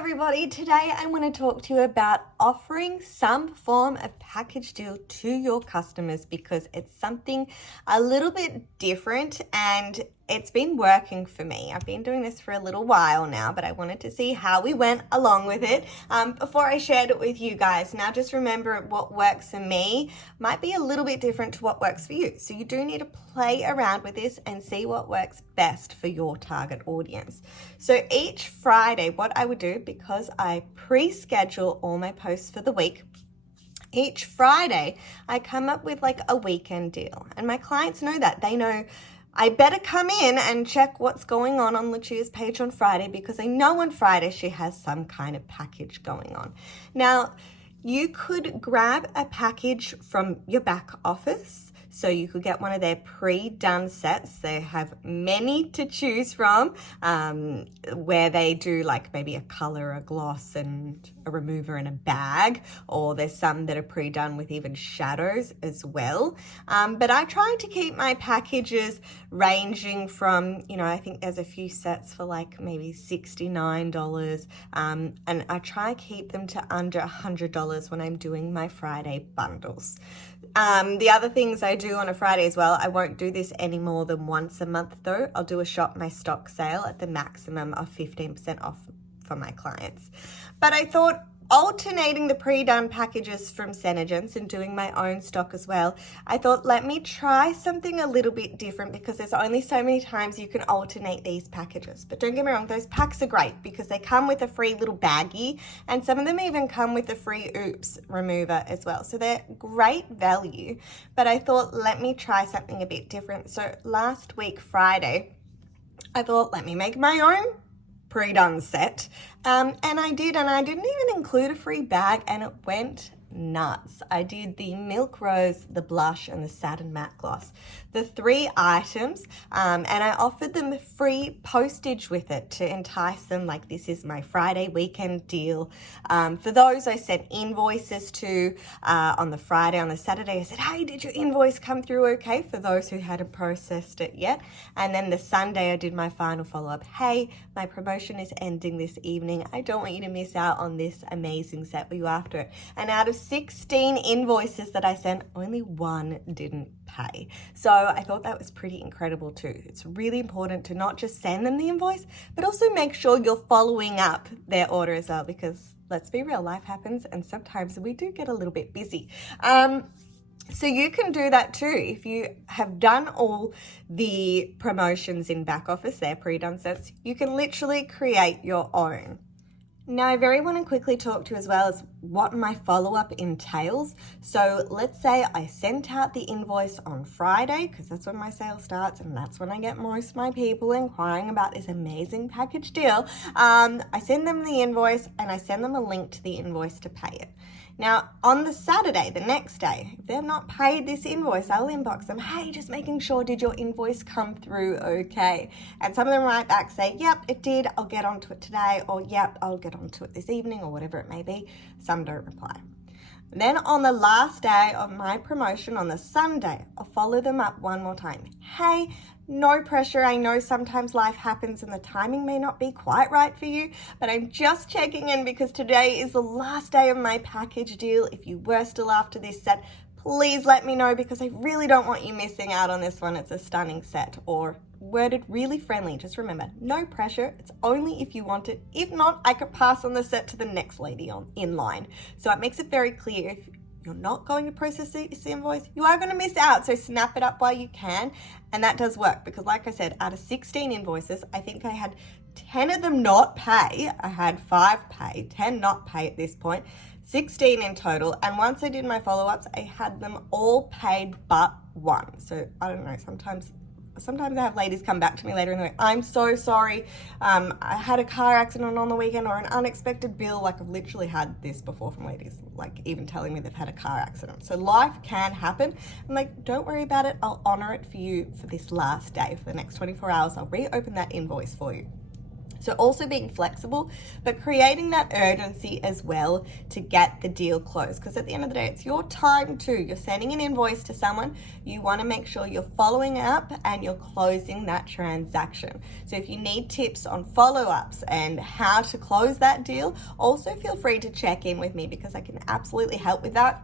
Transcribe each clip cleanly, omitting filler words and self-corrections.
everybody. Today I want to talk to you about offering some form of package deal to your customers because it's something a little bit different and it's been working for me. I've been doing this for a little while now, but I wanted to see how we went along with it before I shared it with you guys. Now just remember, what works for me might be a little bit different to what works for you. So you do need to play around with this and see what works best for your target audience. So each Friday, what I would do, because I pre-schedule all my posts for the week, each Friday I come up with like a weekend deal, and my clients know that. They know I better come in and check what's going on Lucia's page on Friday, because I know on Friday she has some kind of package going on. Now, you could grab a package from your back office. So you could get one of their pre-done sets. They have many to choose from, where they do like maybe a color, a gloss, and a remover and a bag, or there's some that are pre-done with even shadows as well. But I try to keep my packages ranging from, I think there's a few sets for like maybe $69, and I try to keep them to under $100 when I'm doing my Friday bundles. The other things I do on a Friday as well, I won't do this any more than once a month though. I'll do a shop my stock sale at the maximum of 15% off for my clients. But I thought alternating the pre-done packages from Senegence and doing my own stock as well, I thought let me try something a little bit different, because there's only so many times you can alternate these packages. But don't get me wrong, those packs are great because they come with a free little baggie, and some of them even come with a free oops remover as well. So they're great value, but I thought let me try something a bit different. So last week, Friday, I thought let me make my own pre-done set, and I did, and I didn't even include a free bag, and it went nuts. I did the Milk Rose, the blush, and the Satin Matte Gloss, the 3 items, and I offered them free postage with it to entice them, like this is my Friday weekend deal. For those I sent invoices to on the Friday. On the Saturday I said, hey, did your invoice come through okay, for those who hadn't processed it yet. And then the Sunday I did my final follow-up. Hey, my promotion is ending this evening. I don't want you to miss out on this amazing set. Were you after it? And out of 16 invoices that I sent, only 1 didn't pay. So I thought that was pretty incredible too. It's really important to not just send them the invoice, but also make sure you're following up their order as well, because let's be real, life happens and sometimes we do get a little bit busy. So you can do that too. If you have done all the promotions in back office, their pre-done sets, you can literally create your own. Now, I very want to quickly talk to you as well as what my follow-up entails. So let's say I sent out the invoice on Friday, because that's when my sale starts and that's when I get most of my people inquiring about this amazing package deal. I send them the invoice and I send them a link to the invoice to pay it. Now, on the Saturday, the next day, if they've not paid this invoice, I'll inbox them, hey, just making sure, did your invoice come through okay? And some of them write back, say, yep, it did, I'll get onto it today, or yep, I'll get onto it this evening, or whatever it may be. Some don't reply. Then on the last day of my promotion, on the Sunday, I'll follow them up one more time. Hey, no pressure. I know sometimes life happens and the timing may not be quite right for you, but I'm just checking in because today is the last day of my package deal. If you were still after this set, please let me know, because I really don't want you missing out on this one. It's a stunning set. Or worded really friendly. Just remember, no pressure. It's only if you want it. If not, I could pass on the set to the next lady in line. So it makes it very clear, if you're not going to process this invoice, you are going to miss out. So snap it up while you can. And that does work, because like I said, out of 16 invoices, I think I had 10 of them not pay. I had 5 pay, 10 not pay at this point, 16 in total. And once I did my follow-ups, I had them all paid but 1. So I don't know, sometimes I have ladies come back to me later in the week, I'm so sorry, I had a car accident on the weekend, or an unexpected bill. Like, I've literally had this before from ladies, like even telling me they've had a car accident. So life can happen. I'm like, don't worry about it. I'll honor it for you for this last day. For the next 24 hours, I'll reopen that invoice for you. So also being flexible, but creating that urgency as well to get the deal closed. Because at the end of the day, it's your time too. You're sending an invoice to someone. You want to make sure you're following up and you're closing that transaction. So if you need tips on follow-ups and how to close that deal, also feel free to check in with me because I can absolutely help with that.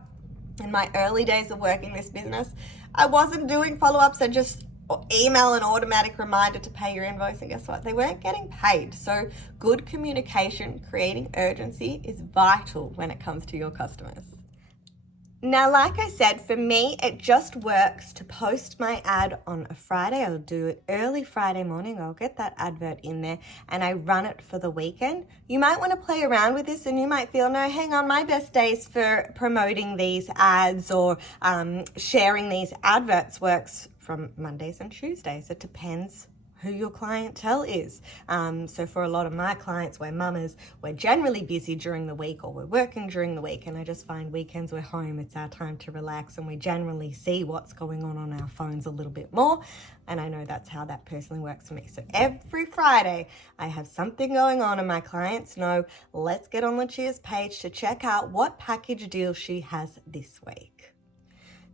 In my early days of working this business, I wasn't doing follow-ups. I just email an automatic reminder to pay your invoice, and guess what? They weren't getting paid. So good communication, creating urgency is vital when it comes to your customers. Now, like I said, for me, it just works to post my ad on a Friday. I'll do it early Friday morning. I'll get that advert in there and I run it for the weekend. You might want to play around with this and you might feel, no, hang on, my best days for promoting these ads or sharing these adverts works from Mondays and Tuesdays. It depends who your clientele is. So for a lot of my clients, we're mamas, we're generally busy during the week or we're working during the week, and I just find weekends we're home, it's our time to relax, and we generally see what's going on our phones a little bit more, and I know that's how that personally works for me. So every Friday I have something going on and my clients know, let's get on Lucia's page to check out what package deal she has this week.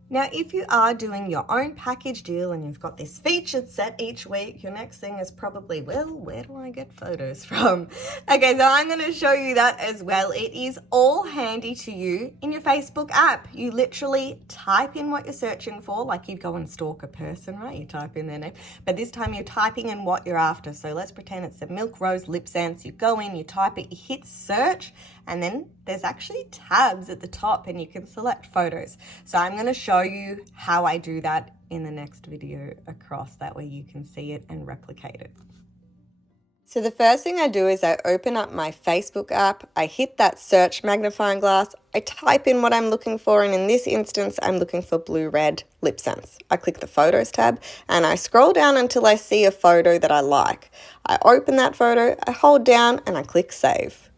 Now, if you are doing your own package deal and you've got this featured set each week, your next thing is probably, well, where do I get photos from? Okay, so I'm going to show you that as well. It is all handy to you in your Facebook app. You literally type in what you're searching for, like you go and stalk a person, right? You type in their name, but this time you're typing in what you're after. So let's pretend it's the Milk Rose Lip Sense. You go in, you type it, you hit search, and then there's actually tabs at the top and you can select photos. So I'm going to show you how I do that in the next video across. That way you can see it and replicate it. So the first thing I do is I open up my Facebook app, I hit that search magnifying glass, I type in what I'm looking for, and in this instance, I'm looking for blue-red lip sense. I click the Photos tab, and I scroll down until I see a photo that I like. I open that photo, I hold down, and I click Save.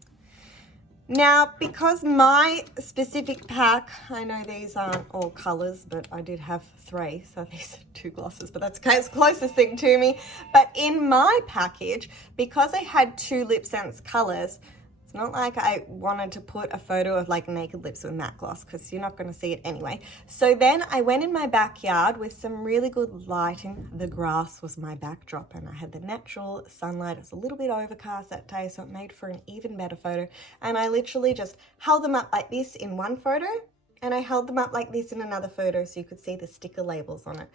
Now, because my specific pack, I know these aren't all colors, but I did have 3, so these are 2 glosses, but that's the closest thing to me. But in my package, because I had 2 lip sense colors, it's not like I wanted to put a photo of like naked lips with matte gloss because you're not going to see it anyway. So then I went in my backyard with some really good lighting. The grass was my backdrop and I had the natural sunlight. It was a little bit overcast that day, so it made for an even better photo. And I literally just held them up like this in one photo and I held them up like this in another photo so you could see the sticker labels on it.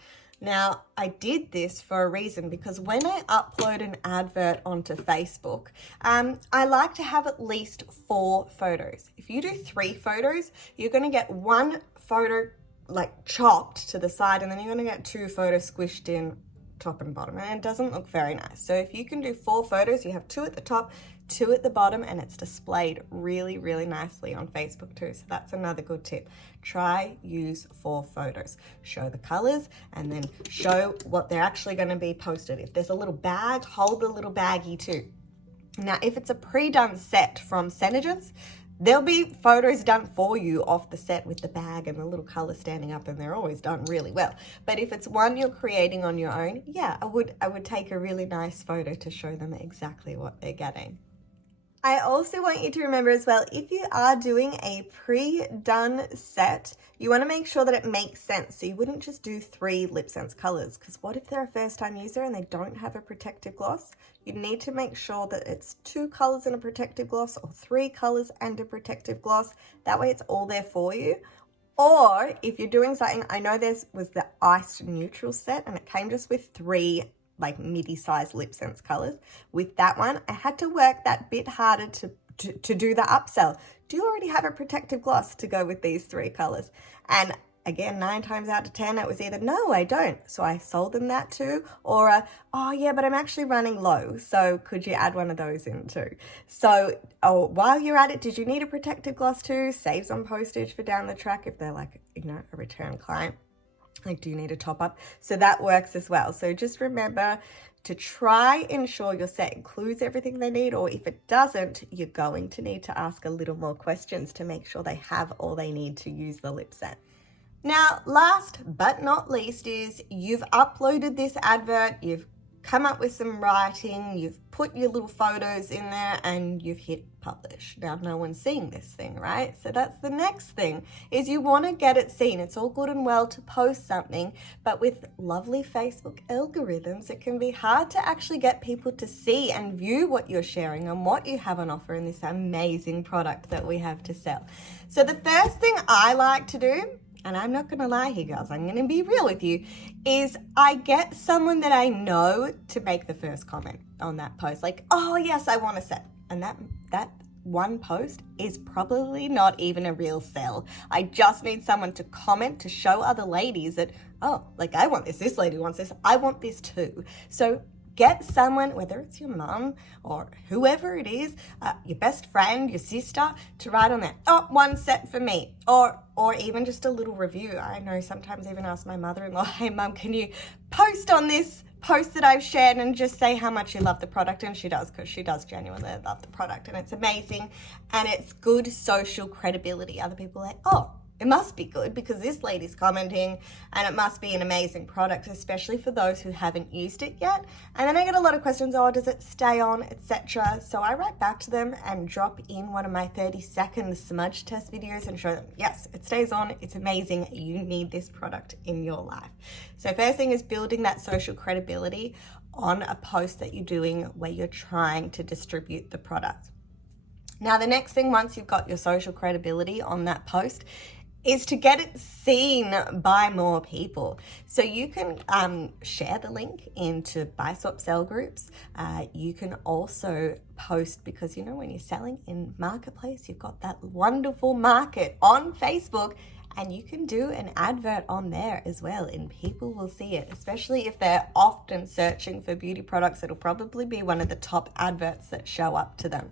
Now, I did this for a reason because when I upload an advert onto Facebook, I like to have at least 4 photos. If you do 3 photos, you're going to get 1 photo like chopped to the side and then you're going to get 2 photos squished in top and bottom, and it doesn't look very nice. So if you can do 4 photos, you have 2 at the top, 2 at the bottom, and it's displayed really, really nicely on Facebook too. So that's another good tip. Try use 4 photos. Show the colors and then show what they're actually going to be posted. If there's a little bag, hold the little baggie too. Now, if it's a pre-done set from Senegence, there'll be photos done for you off the set with the bag and the little color standing up, and they're always done really well. But if it's one you're creating on your own, yeah, I would take a really nice photo to show them exactly what they're getting. I also want you to remember as well, if you are doing a pre-done set, you want to make sure that it makes sense. So you wouldn't just do 3 lip sense colors, because what if they're a first-time user and they don't have a protective gloss? You need to make sure that it's 2 colors and a protective gloss or 3 colors and a protective gloss. That way it's all there for you. Or if you're doing something, I know there was the iced neutral set and it came just with 3 like midi-sized lip sense colors. With that one, I had to work that bit harder to do the upsell. Do you already have a protective gloss to go with these 3 colors? And again, 9 times out of 10, it was either, no, I don't. So I sold them that too. Or, oh yeah, but I'm actually running low. So could you add one of those in too? So while you're at it, did you need a protective gloss too? Saves on postage for down the track if they're like, you know, a return client. Like, do you need a top up? So that works as well. So just remember to try ensure your set includes everything they need, or if it doesn't, you're going to need to ask a little more questions to make sure they have all they need to use the lip set. Now, last but not least is you've uploaded this advert, you've come up with some writing, you've put your little photos in there, and you've hit publish. Now no one's seeing this thing, right? So that's the next thing, is you want to get it seen. It's all good and well to post something, but with lovely Facebook algorithms, it can be hard to actually get people to see and view what you're sharing and what you have on offer in this amazing product that we have to sell. So the first thing I like to do, and I'm not going to lie here, girls, I'm going to be real with you, is I get someone that I know to make the first comment on that post. Like, oh, yes, I want to sell. And that one post is probably not even a real sell. I just need someone to comment to show other ladies that, oh, like, I want this lady wants this, I want this too. So get someone, whether it's your mum or whoever it is, your best friend, your sister, to write on there, oh, one set for me, or even just a little review. I know sometimes even ask my mother-in-law, hey mum, can you post on this post that I've shared and just say how much you love the product? And she does, because she does genuinely love the product, and it's amazing, and it's good social credibility. Other people are like, oh, it must be good because this lady's commenting, and it must be an amazing product, especially for those who haven't used it yet. And then I get a lot of questions, oh, does it stay on, etc. So I write back to them and drop in one of my 30-second smudge test videos and show them, yes, it stays on, it's amazing, you need this product in your life. So first thing is building that social credibility on a post that you're doing where you're trying to distribute the product. Now, the next thing, once you've got your social credibility on that post, is to get it seen by more people. So you can share the link into buy, swap, sell groups. You can also post, because you know when you're selling in marketplace, you've got that wonderful market on Facebook, and you can do an advert on there as well, and people will see it, especially if they're often searching for beauty products. It'll probably be one of the top adverts that show up to them.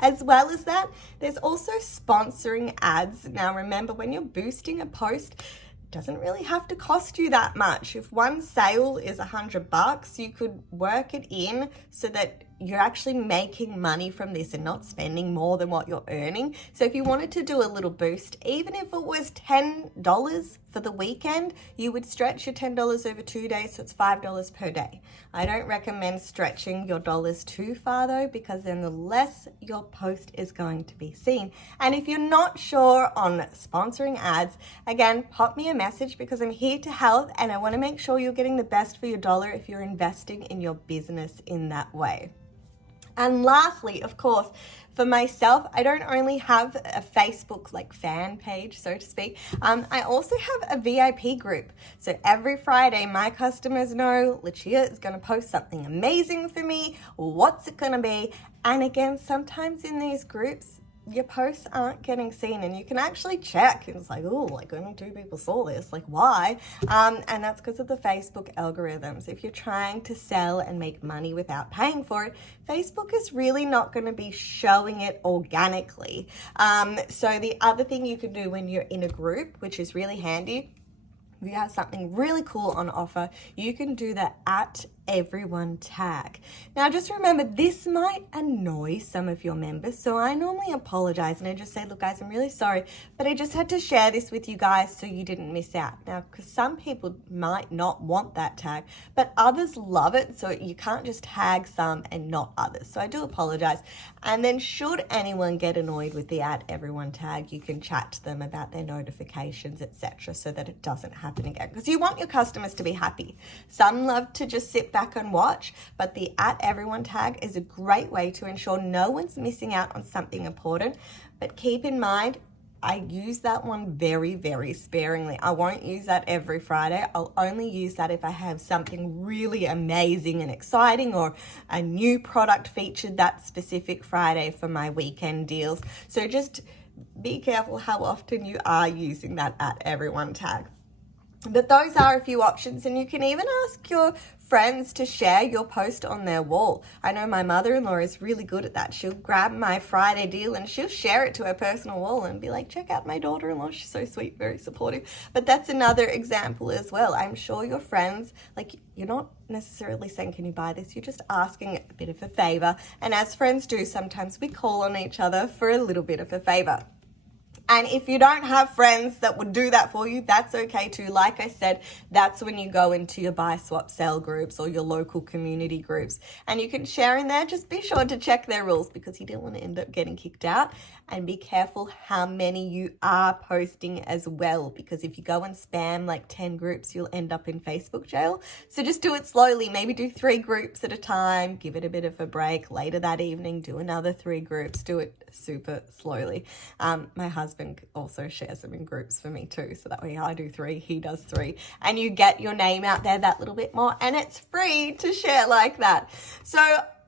As well as that, there's also sponsoring ads. Now remember, when you're boosting a post, it doesn't really have to cost you that much. If one sale is $100, you could work it in so that you're actually making money from this and not spending more than what you're earning. So if you wanted to do a little boost, even if it was $10 for the weekend, you would stretch your $10 over 2 days, so it's $5 per day. I don't recommend stretching your dollars too far though, because then the less your post is going to be seen. And if you're not sure on sponsoring ads, again, pop me a message, because I'm here to help, and I want to make sure you're getting the best for your dollar if you're investing in your business in that way. And lastly, of course, for myself, I don't only have a Facebook like fan page, so to speak. I also have a VIP group. So every Friday, my customers know Lucia is going to post something amazing for me. What's it going to be? And again, sometimes in these groups, your posts aren't getting seen, and you can actually check. It's like, oh, like only 2 people saw this, like why? And that's because of the Facebook algorithms. If you're trying to sell and make money without paying for it, Facebook is really not going to be showing it organically. So the other thing you can do when you're in a group, which is really handy, if you have something really cool on offer, you can do the @everyone tag. Now just remember, this might annoy some of your members, so I normally apologize and I just say, look guys, I'm really sorry, but I just had to share this with you guys so you didn't miss out. Now, because some people might not want that tag, but others love it, so you can't just tag some and not others. So I do apologize. And then should anyone get annoyed with the @everyone tag, you can chat to them about their notifications, etc., so that it doesn't happen again, because you want your customers to be happy. Some love to just sit back and watch, but the @everyone tag is a great way to ensure no one's missing out on something important. But keep in mind, I use that one very, very sparingly. I won't use that every Friday. I'll only use that if I have something really amazing and exciting, or a new product featured that specific Friday for my weekend deals. So just be careful how often you are using that @everyone tag. But those are a few options, and you can even ask your friends to share your post on their wall. I know my mother-in-law is really good at that. She'll grab my Friday deal and she'll share it to her personal wall and be like, check out my daughter-in-law. She's so sweet, very supportive. But that's another example as well. I'm sure your friends, like, you're not necessarily saying, can you buy this? You're just asking a bit of a favor. And as friends do, sometimes we call on each other for a little bit of a favor. And if you don't have friends that would do that for you, that's okay too. Like I said, that's when you go into your buy, swap, sell groups or your local community groups. And you can share in there. Just be sure to check their rules because you don't want to end up getting kicked out. And be careful how many you are posting as well, because if you go and spam like 10 groups, you'll end up in Facebook jail. So just do it slowly. Maybe do 3 groups at a time. Give it a bit of a break. Later that evening, do another 3 groups. Do it super slowly. My husband also shares them in groups for me too. So that way I do 3, he does 3. And you get your name out there that little bit more. And it's free to share like that. So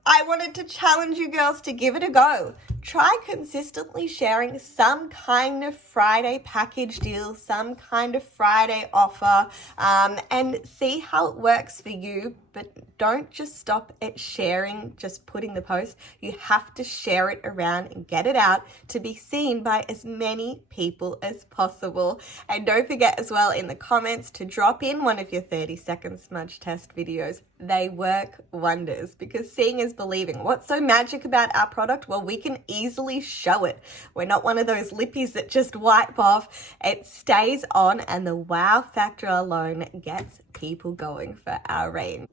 I wanted to challenge you girls to give it a go. Try consistently sharing some kind of Friday package deal, some kind of Friday offer, and see how it works for you. But don't just stop at sharing, just putting the post. You have to share it around and get it out to be seen by as many people as possible. And don't forget as well in the comments to drop in one of your 30-second smudge test videos. They work wonders because seeing is believing. What's so magic about our product? Well, we can easily show it. We're not one of those lippies that just wipe off. It stays on, and the wow factor alone gets people going for our range.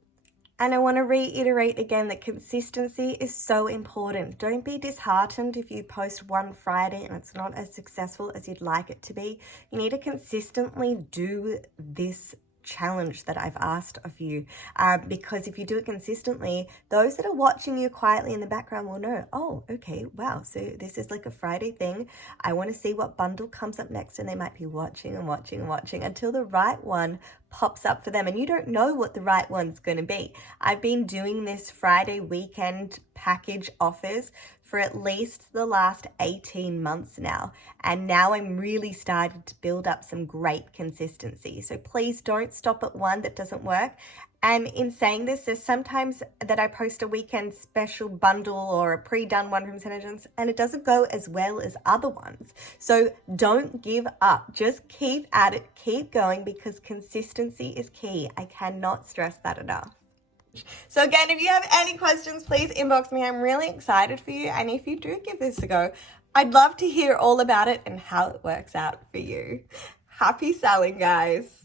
And I want to reiterate again that consistency is so important. Don't be disheartened if you post one Friday and it's not as successful as you'd like it to be. You need to consistently do this challenge that I've asked of you, because if you do it consistently, those that are watching you quietly in the background will know, oh, okay, wow, so this is like a Friday thing. I want to see what bundle comes up next, and they might be watching and watching and watching until the right one pops up for them, and you don't know what the right one's going to be. I've been doing this Friday weekend package offers for at least the last 18 months now, and now I'm really starting to build up some great consistency. So please don't stop at one that doesn't work. And in saying this, there's sometimes that I post a weekend special bundle or a pre-done one from Senegence, and it doesn't go as well as other ones. So don't give up. Just keep at it, keep going, because consistency is key. I cannot stress that enough. So again, if you have any questions, please inbox me. I'm really excited for you. And if you do give this a go, I'd love to hear all about it and how it works out for you. Happy selling, guys.